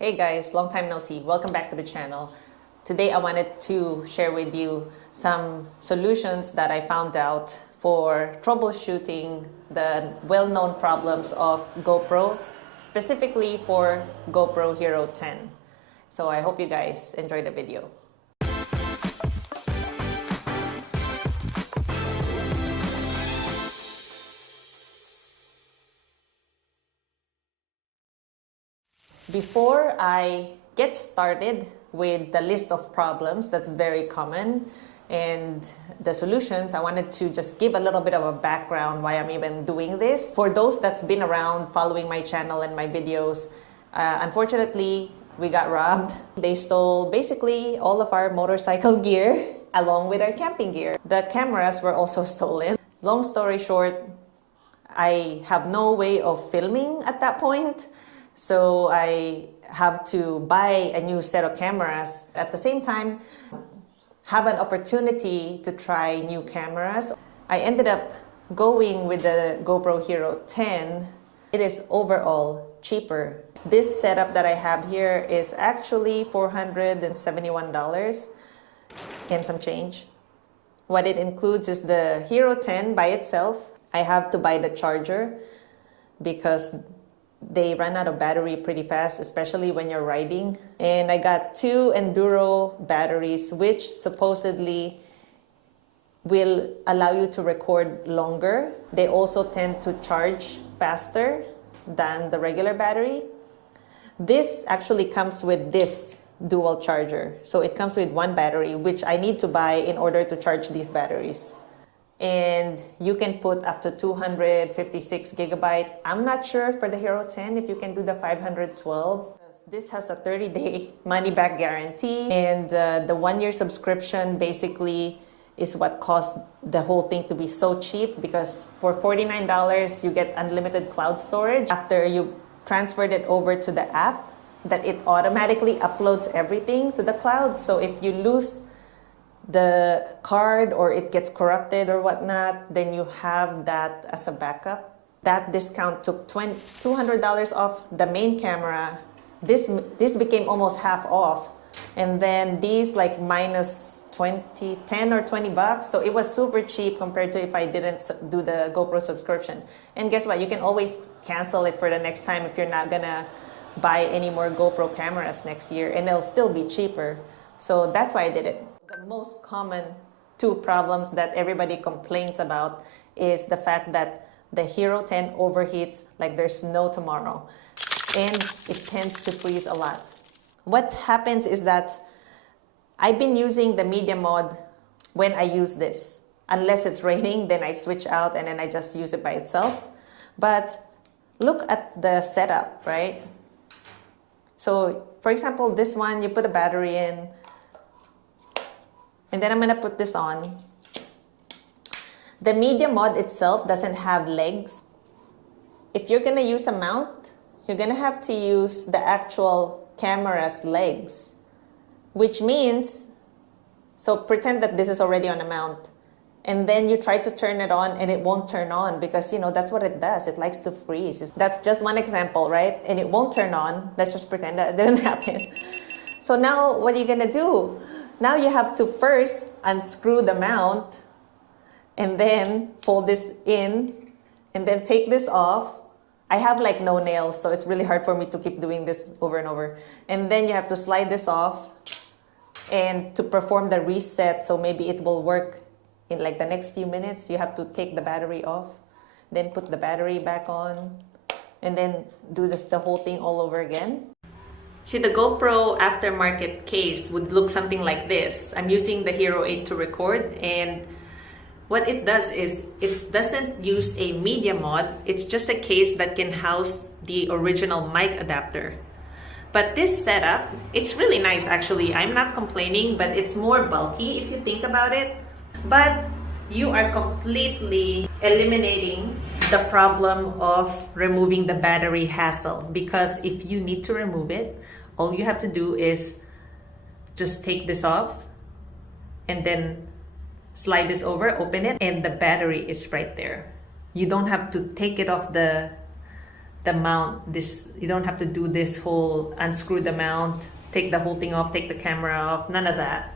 Hey guys, long time no see. Welcome back to the channel. Today I wanted to share with you some solutions that I found out for troubleshooting the well-known problems of GoPro, specifically for GoPro Hero 10. So I hope you guys enjoy the video. Before I get started with the list of problems that's very common and the solutions, I wanted to just give a little bit of a background why I'm even doing this. For those that's been around following my channel and my videos, unfortunately, we got robbed. They stole basically all of our motorcycle gear along with our camping gear. The cameras were also stolen. Long story short, I have no way of filming at that point. So I have to buy a new set of cameras. At the same time, have an opportunity to try new cameras. I ended up going with the GoPro Hero 10. It is overall cheaper. This setup that I have here is actually $471 and some change. What it includes is the Hero 10 by itself. I have to buy the charger because they run out of battery pretty fast, especially when you're riding. And I got 2 Enduro batteries, which supposedly will allow you to record longer. They also tend to charge faster than the regular battery. This actually comes with this dual charger. So it comes with one battery, which I need to buy in order to charge these batteries. And you can put up to 256 gigabyte. I'm not sure for the Hero 10 if you can do the 512. This has a 30-day money-back guarantee, and the 1-year subscription basically is what caused the whole thing to be so cheap, because for $49 you get unlimited cloud storage. After you transferred it over to the app, that it automatically uploads everything to the cloud. So if you lose the card or it gets corrupted or whatnot, then you have that as a backup. That discount took $200 off the main camera. This became almost half off, and then these like minus 10 or 20 bucks. So it was super cheap compared to if I didn't do the GoPro subscription. And guess what? You can always cancel it for the next time if you're not gonna buy any more GoPro cameras next year, and it'll still be cheaper. So that's why I did it. The most common 2 problems that everybody complains about is the fact that the Hero 10 overheats like there's no tomorrow, and it tends to freeze a lot. What happens is that I've been using the media mode when I use this. Unless it's raining, then I switch out and then I just use it by itself. But look at the setup, right? So for example, this one, you put a battery in, and then I'm gonna put this on. The media mod itself doesn't have legs. If you're gonna use a mount, you're gonna have to use the actual camera's legs, which means, so pretend that this is already on a mount, and then you try to turn it on and it won't turn on because, you know, that's what it does. It likes to freeze. That's just one example, right? And it won't turn on. Let's just pretend that didn't happen. So now what are you gonna do? Now you have to first unscrew the mount and then pull this in and then take this off. I have like no nails, so it's really hard for me to keep doing this over and over. And then you have to slide this off and to perform the reset, so maybe it will work in like the next few minutes, you have to take the battery off, then put the battery back on, and then do the whole thing all over again. See, the GoPro aftermarket case would look something like this. I'm using the Hero 8 to record, and what it does is it doesn't use a media mod. It's just a case that can house the original mic adapter. But this setup, it's really nice actually. I'm not complaining, but it's more bulky if you think about it. But you are completely eliminating the problem of removing the battery hassle, because if you need to remove it, all you have to do is just take this off and then slide this over, open it, and the battery is right there. You don't have to take it off the the mount. You don't have to do this whole unscrew the mount, take the whole thing off, take the camera off, none of that.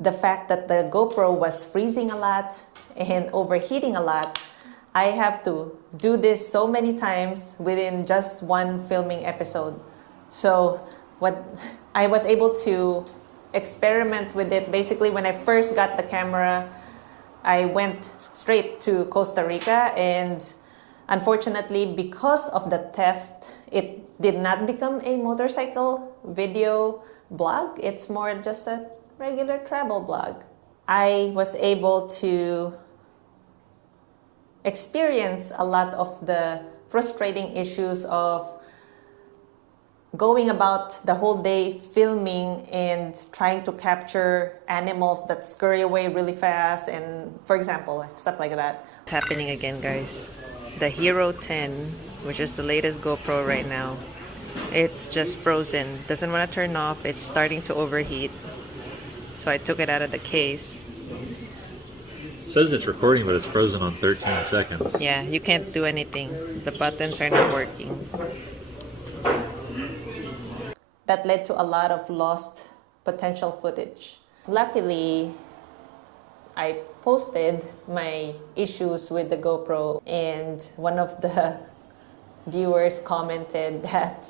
The fact that the GoPro was freezing a lot and overheating a lot, I have to do this so many times within just one filming episode. So what I was able to experiment with it, basically when I first got the camera, I went straight to Costa Rica, and unfortunately, because of the theft, it did not become a motorcycle video blog. It's more just a regular travel blog. I was able to experience a lot of the frustrating issues of going about the whole day filming and trying to capture animals that scurry away really fast, and for example, stuff like that. Happening again, guys. The Hero 10, which is the latest GoPro right now, it's just frozen. Doesn't want to turn off. It's starting to overheat. So I took it out of the case. It says it's recording, but it's frozen on 13 seconds. Yeah, you can't do anything. The buttons are not working. That led to a lot of lost potential footage. Luckily, I posted my issues with the GoPro, and one of the viewers commented that,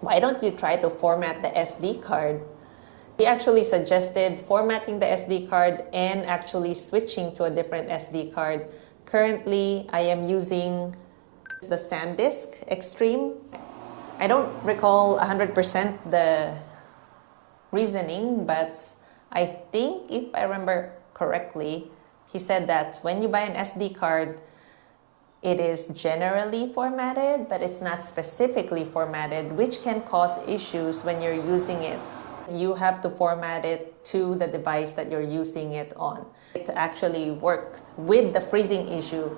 why don't you try to format the SD card? He actually suggested formatting the SD card and actually switching to a different SD card. Currently, I am using the SanDisk Extreme. I don't recall 100% the reasoning, but I think if I remember correctly, he said that when you buy an SD card, it is generally formatted, but it's not specifically formatted, which can cause issues when you're using it. You have to format it to the device that you're using it on. It actually worked with the freezing issue.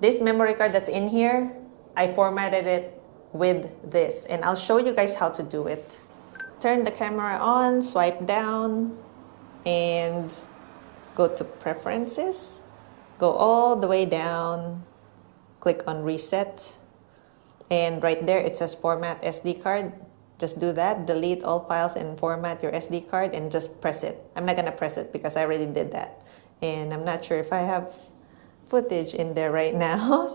This memory card that's in here, I formatted it with this, and I'll show you guys how to do it. Turn the camera on, swipe down, and go to Preferences. Go all the way down, click on Reset, and right there it says Format SD card. Just do that, delete all files and format your SD card, and just press it. I'm not gonna press it because I already did that, and I'm not sure if I have footage in there right now.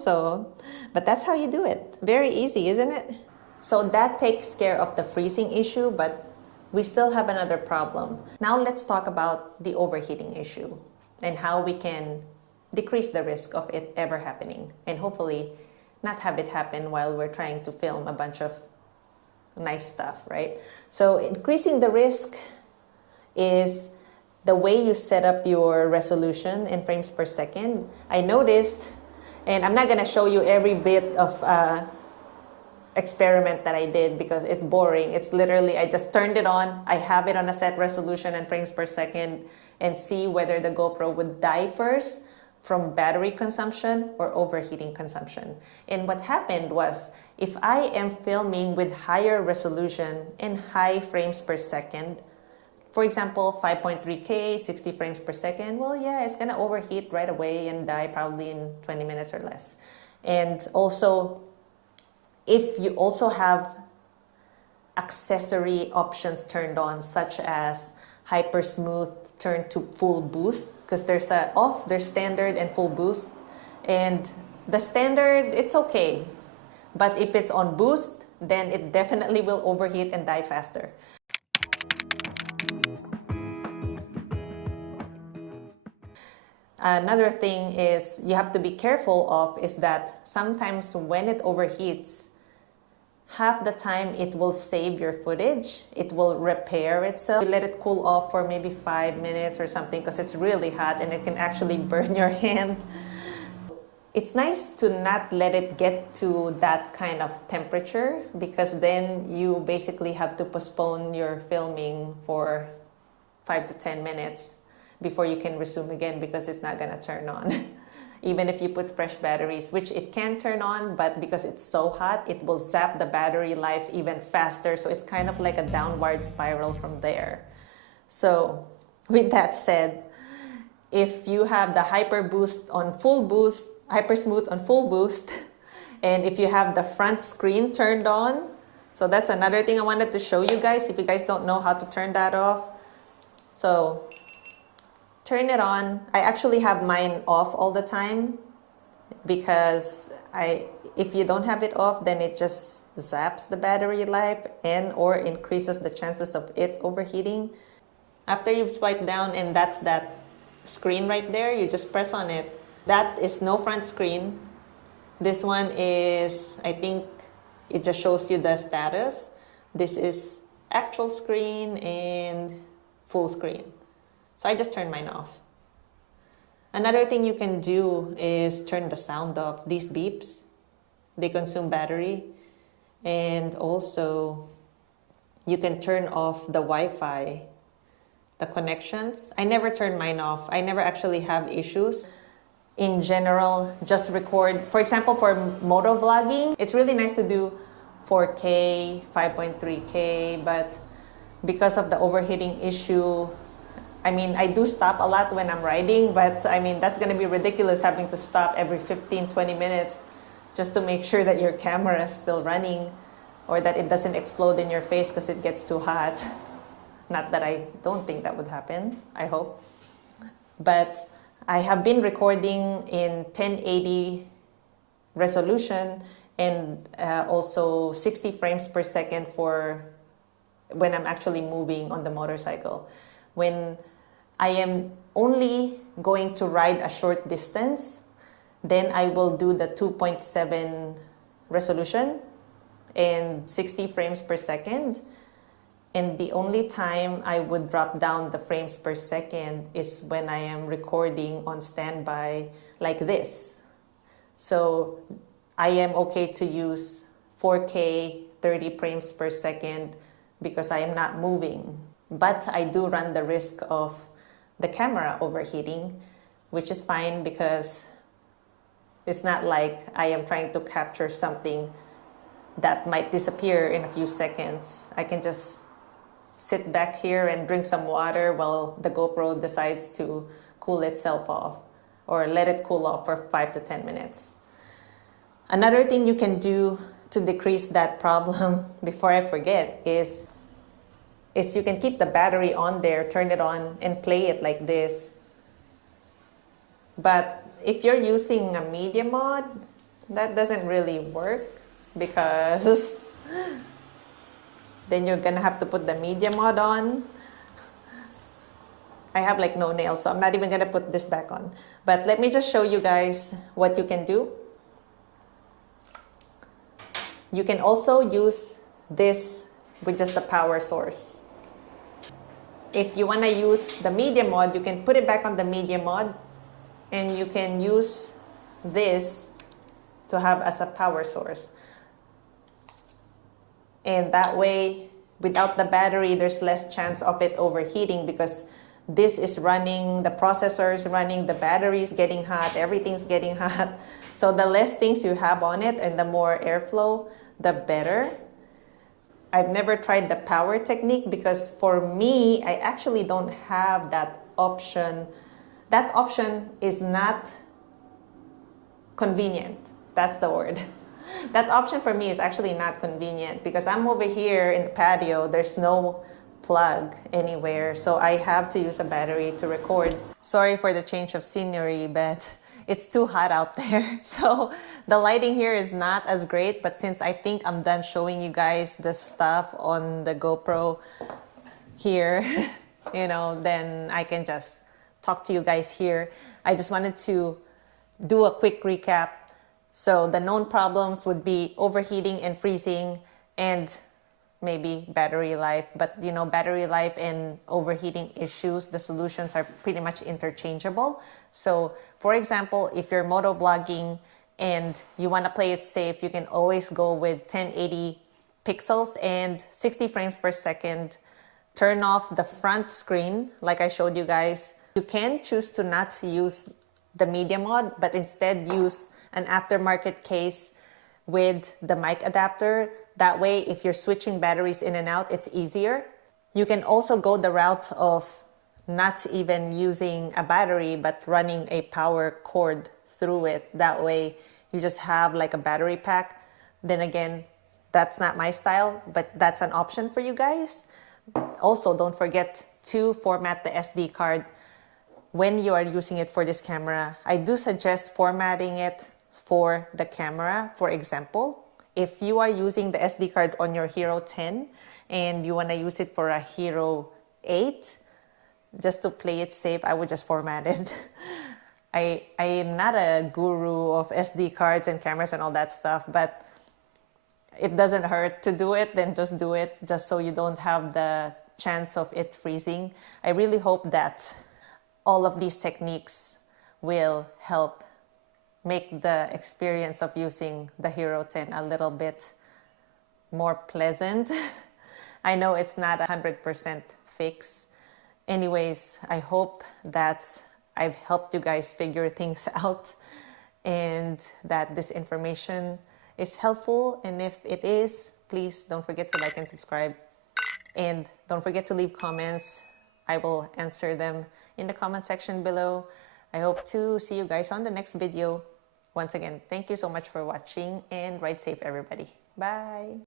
But that's how you do it. Very easy, isn't it? So that takes care of the freezing issue, but we still have another problem. Now let's talk about the overheating issue and how we can decrease the risk of it ever happening, and hopefully not have it happen while we're trying to film a bunch of nice stuff, right? So increasing the risk is the way you set up your resolution in frames per second. I noticed, and I'm not gonna show you every bit of experiment that I did because it's boring. It's literally, I just turned it on, I have it on a set resolution and frames per second, and see whether the GoPro would die first from battery consumption or overheating consumption. And what happened was, if I am filming with higher resolution and high frames per second, for example, 5.3K, 60 frames per second, well, yeah, it's gonna overheat right away and die probably in 20 minutes or less. And also, if you also have accessory options turned on, such as hyper smooth turned to full boost, because there's standard and full boost, and the standard, it's okay, but if it's on boost, then it definitely will overheat and die faster. Another thing is you have to be careful of is that sometimes when it overheats, half the time it will save your footage. It will repair itself. You let it cool off for maybe 5 minutes or something because it's really hot and it can actually burn your hand. It's nice to not let it get to that kind of temperature, because then you basically have to postpone your filming for 5 to 10 minutes before you can resume again, because it's not gonna turn on. Even if you put fresh batteries, which it can turn on, but because it's so hot, it will zap the battery life even faster. So it's kind of like a downward spiral from there. So with that said, if you have the hyper boost on full boost, hyper smooth on full boost, And if you have the front screen turned on, so that's another thing I wanted to show you guys if you guys don't know how to turn that off. So turn it on. I actually have mine off all the time because if you don't have it off, then it just zaps the battery life and or increases the chances of it overheating. After you've swiped down and that's that screen right there, you just press on it. That is no front screen. This one is, I think it just shows you the status. This is actual screen and full screen. So I just turned mine off. Another thing you can do is turn the sound off. These beeps, they consume battery. And also you can turn off the Wi-Fi, the connections. I never turn mine off. I never actually have issues. In general, just record. For example, for moto vlogging, it's really nice to do 4K, 5.3K, but because of the overheating issue, I mean, I do stop a lot when I'm riding, but I mean, that's gonna be ridiculous having to stop every 15, 20 minutes just to make sure that your camera is still running or that it doesn't explode in your face because it gets too hot. Not that I don't think that would happen, I hope. But I have been recording in 1080 resolution and also 60 frames per second for when I'm actually moving on the motorcycle. When I am only going to ride a short distance, then I will do the 2.7 resolution and 60 frames per second. And the only time I would drop down the frames per second is when I am recording on standby like this. So I am okay to use 4K 30 frames per second because I am not moving. But I do run the risk of the camera overheating, which is fine because it's not like I am trying to capture something that might disappear in a few seconds. I can just sit back here and drink some water while the GoPro decides to cool itself off or let it cool off for 5 to 10 minutes. Another thing you can do to decrease that problem before I forget is you can keep the battery on there, turn it on and play it like this. But if you're using a media mod, that doesn't really work because then you're gonna have to put the media mod on. I have like no nails, so I'm not even gonna put this back on. But let me just show you guys what you can do. You can also use this with just the power source. If you wanna use the media mod, you can put it back on the media mod and you can use this to have as a power source. And that way, without the battery, there's less chance of it overheating because this is running, the processor is running, the battery is getting hot, everything's getting hot. So the less things you have on it and the more airflow, the better. I've never tried the power technique because for me, I actually don't have that option. That option is not convenient. That's the word. That option for me is actually not convenient because I'm over here in the patio. There's no plug anywhere, so I have to use a battery to record. Sorry for the change of scenery, but it's too hot out there. So the lighting here is not as great, but since I think I'm done showing you guys the stuff on the GoPro here, you know, then I can just talk to you guys here. I just wanted to do a quick recap. So the known problems would be overheating and freezing and maybe battery life. But you know, battery life and overheating issues, the solutions are pretty much interchangeable. So for example, if you're motovlogging and you want to play it safe, you can always go with 1080 pixels and 60 frames per second. Turn off the front screen like I showed you guys. You can choose to not use the media mod, but instead use an aftermarket case with the mic adapter. That way, if you're switching batteries in and out, it's easier. You can also go the route of not even using a battery, but running a power cord through it. That way, you just have like a battery pack. Then again, that's not my style, but that's an option for you guys. Also, don't forget to format the SD card when you are using it for this camera. I do suggest formatting it for the camera. For example, if you are using the SD card on your Hero 10 and you want to use it for a Hero 8, just to play it safe, I would just format it. I am not a guru of SD cards and cameras and all that stuff, but it doesn't hurt to do it, then just do it, just so you don't have the chance of it freezing. I really hope that all of these techniques will help make the experience of using the Hero 10 a little bit more pleasant. I know it's not 100% fix. Anyways, I hope that I've helped you guys figure things out and that this information is helpful. And if it is, please don't forget to like and subscribe. And don't forget to leave comments. I will answer them in the comment section below. I hope to see you guys on the next video. Once again, thank you so much for watching and ride safe, everybody. Bye.